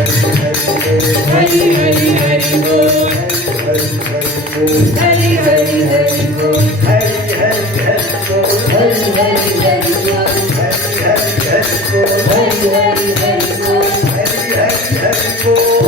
हरी हरी हरी बोल हरी हरी हरी बोल हरी हरी हरी बोल हरी हरी हरी बोल हरी हरी हरी बोल हरी हरी हरी बोल हरी हरी हरी बोल